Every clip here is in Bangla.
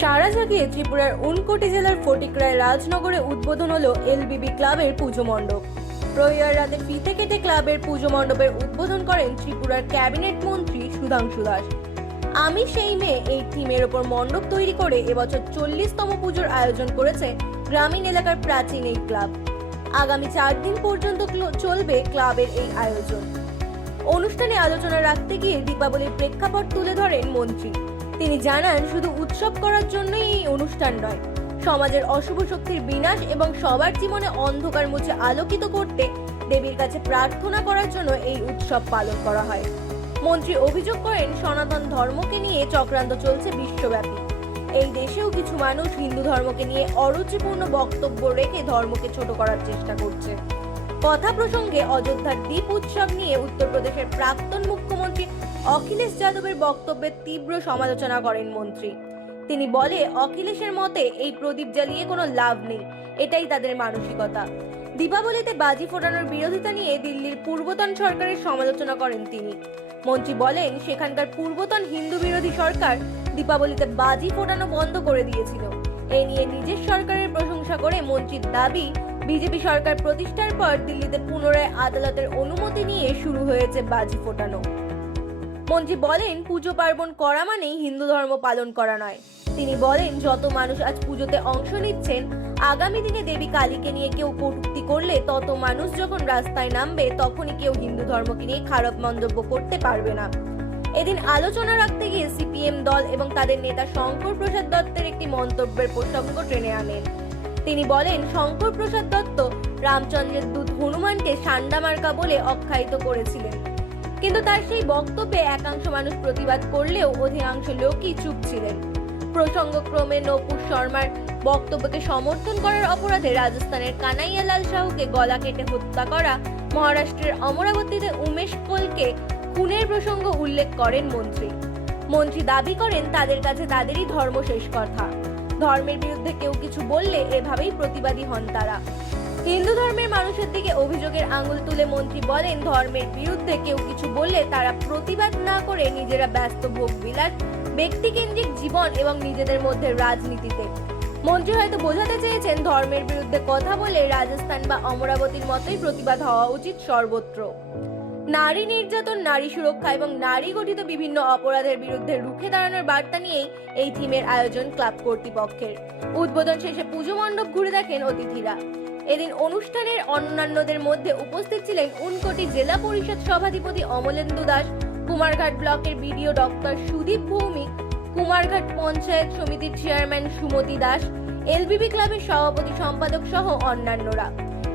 সারা জাগিয়ে ত্রিপুরার উনকোটি জেলার ফটিকরায় রাজনগরে উদ্বোধন হলো এলবিবি ক্লাবের পুজো মণ্ডপ। রবিবার রাতে ফিতে কেটে ক্লাবের পুজো মণ্ডপের উদ্বোধন করেন ত্রিপুরার ক্যাবিনেট মন্ত্রী সুধাংশু দাস। আমি সেই মেয়ে এই থিমের ওপর মণ্ডপ তৈরি করে এবছর চল্লিশতম পুজোর আয়োজন করেছে গ্রামীণ এলাকার প্রাচীন এই ক্লাব। আগামী চার দিন পর্যন্ত চলবে ক্লাবের এই আয়োজন। অনুষ্ঠানে আলোচনা রাখতে গিয়ে দীপাবলির প্রেক্ষাপট তুলে ধরেন মন্ত্রী। তিনি জানান, শুধু উৎসব করার জন্যই এই অনুষ্ঠান নয়, সমাজের অশুভ শক্তির বিনাশ এবং সবার জীবনে অন্ধকার মুছে আলোকিত করতে দেবীর কাছে প্রার্থনা করার জন্য এই উৎসব পালন করা হয়। মন্ত্রী অভিযোগ করেন, সনাতন ধর্মকে নিয়ে চক্রান্ত চলছে বিশ্বব্যাপী। এই দেশেও কিছু মানুষ হিন্দু ধর্মকে নিয়ে অরুচিপূর্ণ বক্তব্য রেখে ধর্মকে ছোট করার চেষ্টা করছে। কথা প্রসঙ্গে অযোধ্যার দ্বীপ উৎসব নিয়ে উত্তরপ্রদেশের প্রাক্তন মুখ্যমন্ত্রী অখিলেশ যাদবের বক্তব্যের তীব্র সমালোচনা করেন মন্ত্রী। তিনি বলে, অখিলেশের মতে এই প্রদীপ জ্বালিয়ে কোনো লাভ নেই, এটাই তাদের মানসিকতা। দীপাবলিতে বাজি ফোটানোর বিরোধিতা নিয়ে দিল্লির পূর্বতন সরকারের সমালোচনা করেন তিনি। মন্ত্রী বলেন, সেখানকার পূর্বতন হিন্দু বিরোধী সরকার দীপাবলিতে বাজি ফোটানো বন্ধ করে দিয়েছিল। এ নিয়ে নিজের সরকারের প্রশংসা করে মন্ত্রীর দাবি বিজেপি সরকার প্রতিষ্ঠার পর দিল্লিতে পুনরায় আদালতের অনুমতি নিয়ে শুরু হয়েছে বাজি ফোটানো। মন্ত্রী বলেন, পুজো পার্বণ করা মানেই হিন্দু ধর্ম পালন করা নয়। তিনি বলেন, যত মানুষ আজ পুজোতে অংশ নিচ্ছেন, আগামী দিনে দেবী কালীকে নিয়ে কেউ কটূক্তি করলে তত মানুষ যখন রাস্তায় নামবে, তখনই কেউ হিন্দু ধর্মকে নিয়ে খারাপ মন্তব্য করতে পারবে না। এদিন আলোচনা রাখতে গিয়ে সিপিএম দল এবং তাদের নেতা শঙ্কর প্রসাদ দত্তের একটি মন্তব্যের প্রসঙ্গ টেনে আনেন। তিনি বলেন, শঙ্কর প্রসাদ দত্ত রামচন্দ্রের দূত হনুমানকে সান্ডা মার্কা বলে আখ্যায়িত করেছিলেন। কিন্তু তার সেই বক্তব্যে একাংশ মানুষ প্রতিবাদ করলেও অধিকাংশ লোকই চুপ ছিলেন। প্রসঙ্গক্রমে নপুর শর্মার বক্তব্যকে সমর্থন করার অপরাধে রাজস্থানের কানাইয়ালাল শাহুকে গলা কেটে হত্যা করা, মহারাষ্ট্রের অমরাবতীতে উমেশ কোলকে খুনের প্রসঙ্গ উল্লেখ করেন মন্ত্রী। মন্ত্রী দাবি করেন, তাদের কাছে তাদেরই ধর্ম শেষ কথা। ধর্মের বিরুদ্ধে কেউ কিছু বললে এভাবেই প্রতিবাদী হন তারা। হিন্দু ধর্মের মানুষের দিকে অভিযোগের আঙুল তুলে মন্ত্রী বলেন, ধর্মের বিরুদ্ধে কেউ কিছু বললে তারা প্রতিবাদ না করে নিজেরা ব্যস্ত ভোগ বিলাস, ব্যক্তিকেন্দ্রিক জীবন এবং নিজেদের মধ্যে রাজনীতিতে। মন্ত্রী হয়তো বোঝাতে চেয়েছেন, ধর্মের বিরুদ্ধে কথা বলে রাজস্থান বা অমরাবতীর মতোই প্রতিবাদ হওয়া উচিত সর্বত্র। নারী নির্যাতন, নারী সুরক্ষা এবং নারী গঠিত বিভিন্ন অপরাধের বিরুদ্ধে রুখে দাঁড়ানোর বার্তা নিয়েই এই থিমের আয়োজন ক্লাব কর্তৃপক্ষের। উদ্বোধন শেষে পুজো মণ্ডপ ঘুরে দেখেন অতিথিরা। এদিন অনুষ্ঠানের অন্যান্যদের মধ্যে উপস্থিত ছিলেন উনকোটি জেলা পরিষদ সভাধিপতি অমলেন্দু দাস, কুমারঘাট ব্লকের বিডিও ডক্টর সুদীপ ভৌমিক, কুমারঘাট পঞ্চায়েত সমিতির চেয়ারম্যান সুমতি দাস, এলবিবি ক্লাবের সভাপতি সম্পাদক সহ অন্যান্যরা।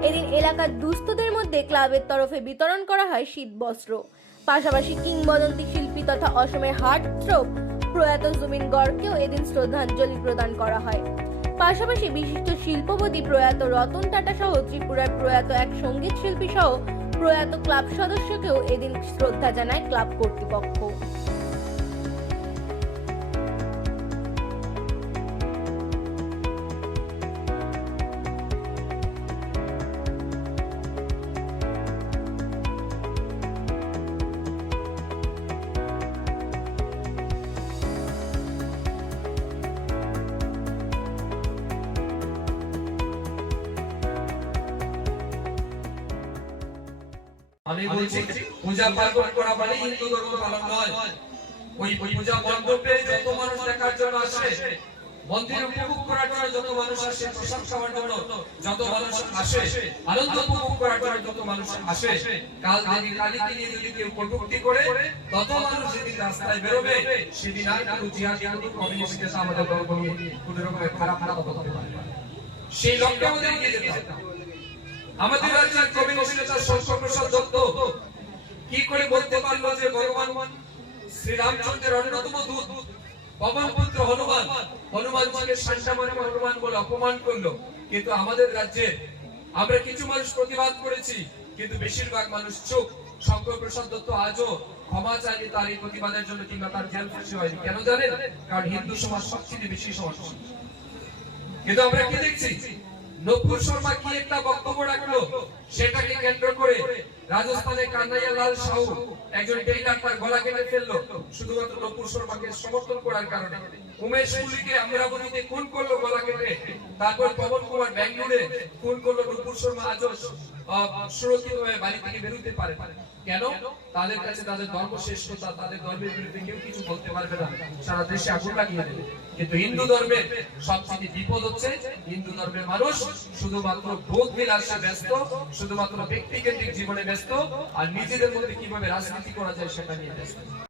এদিন এলাকার দুস্থদের মধ্যে ক্লাবের তরফে বিতরণ করা হয় শীতবস্ত্র পাশাপাশি কিংবদন্তি শিল্পী তথা অসমের হার্ট থ্রোপ প্রয়াত জুমিন গড়কেও এদিন শ্রদ্ধাঞ্জলি প্রদান করা হয়। পাশাপাশি বিশিষ্ট শিল্পপতি প্রয়াত রতন টাটা সহ ত্রিপুরার প্রয়াত এক সংগীত শিল্পী সহ প্রয়াত ক্লাব সদস্যকেও এদিন শ্রদ্ধা জানায় ক্লাব কর্তৃপক্ষ। আমি বলছি পূজা পার্বণ করা মানে হিন্দু ধর্ম পালন নয়। ওই পূজা মণ্ডপে যত মানুষ দেখার জন্য আসে মন্দির উপভোগ করার জন্য যত মানুষ আসে প্রসাদ খাওয়ার জন্য যত মানুষ আসে আনন্দ উপভোগ করার জন্য যত মানুষ আসে কাল দেবী কালীকে নিয়ে যদি কেউ কটূক্তি করে তত মানুষ যেদিন রাস্তায় বেরোবে সেদিন আর কোনো জিহাদি কোনো কমিউনিস্ট আমাদের ধর্ম কোনো রকমের খারাপ খারাপ কথা। সেই লক্ষ্যে আমাদের এগিয়ে যেতে হবে। আমাদের রাজ্যের কমিউনিস্ট নেতা শঙ্করপ্রসাদ দত্ত কি করে বলতে পারল যে ভগবান শ্রীরামচন্দ্রের অন্যতম দূত, পবন পুত্র হনুমান? হনুমানজিকে শান্তা মানে হনুমান বলে অপমান করল। কিন্তু আমাদের রাজ্যে আমরা কিছু মানুষ প্রতিবাদ করেছি, কিন্তু বেশিরভাগ মানুষ চুপ। শঙ্কর প্রসাদ দত্ত আজও ক্ষমা চাইনি তার এই প্রতিবাদের জন্য কিংবা তার জেল ফাঁসি হয়নি। কেন জানেন? কারণ হিন্দু সমাজ সবচেয়ে বেশি সমস্যা কিন্তু আমরা কি দেখছি? নকুর শর্মা কি একটা বক্তব্য রাখল? সেটাকে কেন্দ্র করে রাজস্থানে কান্নাইয়া লাল সাহু একজন টেইলার তার গলা কেটে ফেলল। শুধুমাত্র নপুর শর্মাকে সমর্থন করার কারণে। উমেশ কুলিকে আমরাবতীতে খুন করল গলা কেটে। তারপর পবন কুমার ব্যাঙ্গালোরে খুন করল নপুর শর্মা আজও সুরক্ষিত ভাবে বাড়ি থেকে বেরোতে পারে কেন? তাদের কাছে তাদের ধর্ম শ্রেষ্ঠতা তাদের ধর্মের বিরুদ্ধে কেউ কিছু বলতে পারবে না। সারা দেশে আগুন লাগিয়ে দেবে। কিন্তু হিন্দু ধর্মের সবচেয়ে বিপদ হচ্ছে হিন্দু ধর্মের মানুষ শুধুমাত্র ভোগ বিলাসে ব্যস্ত, শুধুমাত্র ব্যক্তিকেন্দ্রিক জীবনে ব্যস্ত, আর নিজেদের মধ্যে কীভাবে রাজনীতি করা যায় সেটা নিয়ে ব্যস্ত।